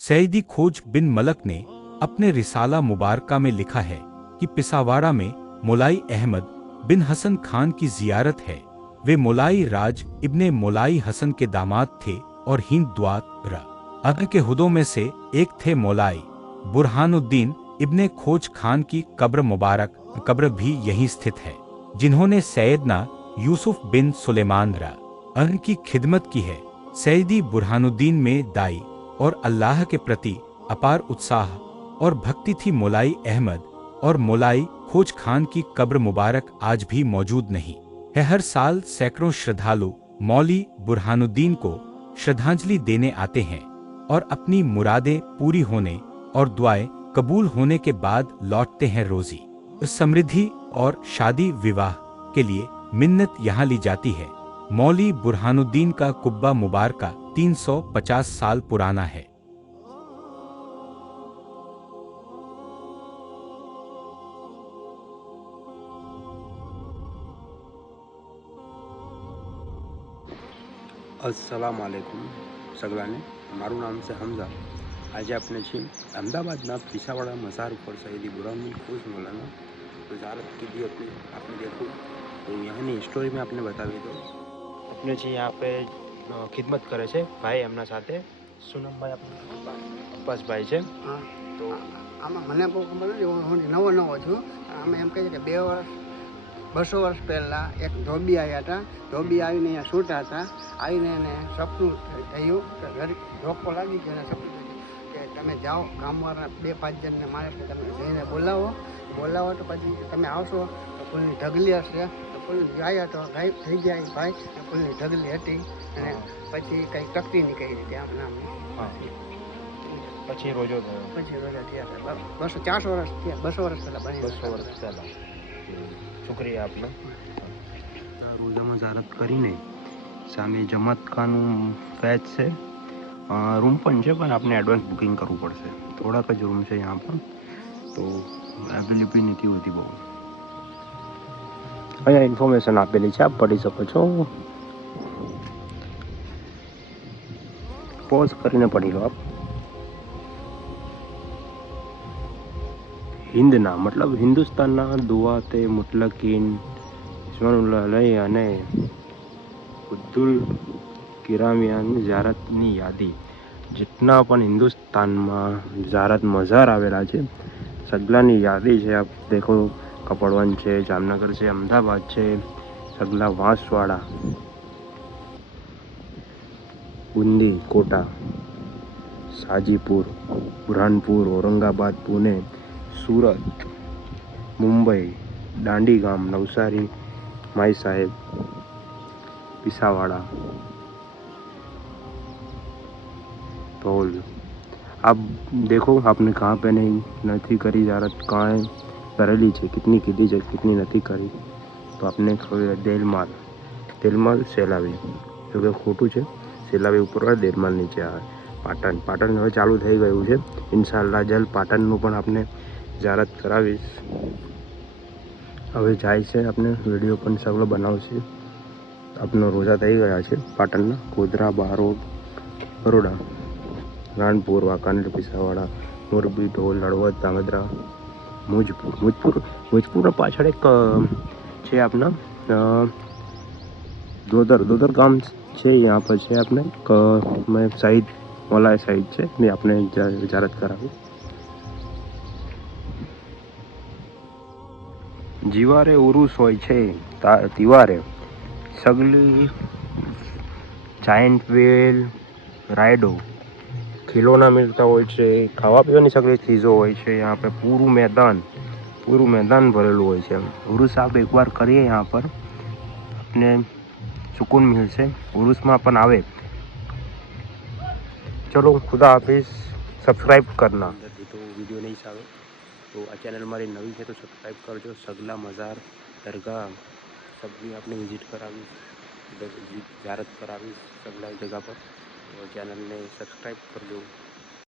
सईदी खोज बिन मलक ने अपने रिसाला मुबारका में लिखा है कि पिसावाड़ा में मौलाई अहमद बिन हसन खान की जियारत है। वे मौलाई राज इब्ने मौलाई हसन के दामाद थे और हिंद द्वात अग के हुदों में से एक थे। मौलाई बुरहानुद्दीन इब्ने खोज खान की कब्र भी यहीं स्थित है, जिन्होंने सैयदना यूसुफ बिन सुलेमान की खिदमत की है। सईदी बुरहानुद्दीन में दाई और अल्लाह के प्रति अपार उत्साह और भक्ति थी। मौलाई अहमद और मौलाई खोज खान की कब्र मुबारक आज भी मौजूद नहीं है। हर साल सैकड़ों श्रद्धालु मौली बुरहानुद्दीन को श्रद्धांजलि देने आते हैं और अपनी मुरादें पूरी होने और दुआएं कबूल होने के बाद लौटते हैं। रोजी समृद्धि और शादी विवाह के लिए मिन्नत यहाँ ली जाती है। मौली बुरहानुद्दीन का कुब्बा मुबारका 350 साल पुराना है। अस्सलामुअलैकुम सगलाने, मारू नाम से हमजा। आज आपने छी अहमदाबाद पिसावाड़ा मज़ार पर सईदी बुरहानुद्दीन खोज मौलाना वजारत की भी आपने देखो तो यहाँ ની સ્ટોરી में आपने बतावी दो अपने छी यहाँ पे खिदमत करे છે ભાઈ એમના સાથે શું નામ ભાઈ આપનું? અબ્બાસભાઈ છે। હા, તો આમાં મને બહુ ખબર નથી, હું નવો નવો છું। અમે એમ કહીએ કે 2 વર્ષ 200 વર્ષ પહેલાં એક ધોબી આવ્યા હતા। ધોબી આવીને અહીંયા સૂતા હતા। આવીને એને સપનું થયું કે ઘરે ધોકો લાગી ગયો અને સપનું થયું કે તમે જાઓ ગામવાળા 2-5 જણને માણસને તમે જઈને બોલાવો તો પછી તમે આવશો તો ફૂલની ઢગલી હશે। તો ફૂલ ગયા તો ગાયબ થઈ ગયા એ ભાઈ, ફૂલની ઢગલી હતી અને પછી કંઈ તકતી નીકળી હતી આમ નામ। પછી રોજો થયો, પછી રોજા થયા હતા 200-400 વર્ષ થયા, 200 વર્ષ પહેલાં બની 200 વર્ષ પહેલાં। શુક્રિયા આપનો। રોજામાં ઝારત કરીને સામે જમાત ખાનું ફેચ છે, રૂમ પણ છે પણ આપણે એડવાન્સ બુકિંગ કરવું પડશે। થોડાક જ રૂમ છે यहाँ पर, તો અવેલેબિલિટી નથી હોતી બહુ। અહીંયા ઇન્ફોર્મેશન આપેલી છે, આપ પઢી શકો છો। પોઝ કરીને પઢી લો આપ। હિન્દના મતલબ હિન્દુસ્તાનના દુઆતે મુતલકીન ઇસ્માનુલ્લાહ અલૈહ અને ઉદ્દુલ કિરામિયાની ઝિયારતની યાદી। જેટલા પણ હિન્દુસ્તાનમાં ઝિયારત મઝાર આવેલા છે સગલાની યાદી છે। આપ દેખો, કપડવંજ છે, જામનગર છે, અમદાવાદ છે, સગલા વાંસવાડા, બુંદી, કોટા, સાજીપુર, બુરહાનપુર, औरंगाबाद, पुणे, सूरत, मुंबई, दांडी गाम, नवसारी, माई साहेब, पिसावाड़ा, धौल। आप देखो आपने कहाँ पे नहीं करी ज़ियारत, कहाँ करेली है, कितनी कीधी है, कितनी नहीं करी। तो आपने देलमाल सेलावी, जो कि खोटू है। सेलावी ऊपर और देलमाल नीचे આવે। પાટણ હવે ચાલુ થઈ ગયું છે। ઇન્શાલ્લાહ જલ્દ પાટણનું પણ આપણે ઝિયારત કરાવીશ। હવે જાય છે, આપણે વિડીયો પણ સગલો બનાવશે। આપનો રોજા થઈ ગયા છે પાટણના ગોધરા, બારોટ, બરોડા, રાણપુર, વાંકાનેર, પિસાવાડા, મોરબી, ઢોલ, હળવદ, ધાંગધ્રા, મુજપુરના પાછળ એક છે આપના दोदर गाम છે। यहाँ पर છે આપણે मैं शहीद मौलाए शहीद છે, ને આપણે ઝિયારત કરાવી। જીવારે ઉરુસ હોય છે તિવારે સગલી જાયન્ટ વેલ રાયડો ખીલોના મિલતા હોય છે, ખાવા પીવાની સગળી ચીજો હોય છે। यहाँ पे पूરું मैदान भरेલું હોય છે। उरुस आप एक बार करिए यहाँ पर, अपने सुकून मिलશે। उरुसમાં अपन आवे। चलो खुदा हाफिज। सब्सक्राइब करना तो वीडियो नहीं सावे तो आ चैनल मारी नवी है तो सब्सक्राइब करजो। सगला मज़ार दरगाह सब भी आपने विजिट करावी, ज़ियारत करावी सगला जगह पर। तो चैनल ने सब्सक्राइब कर दो।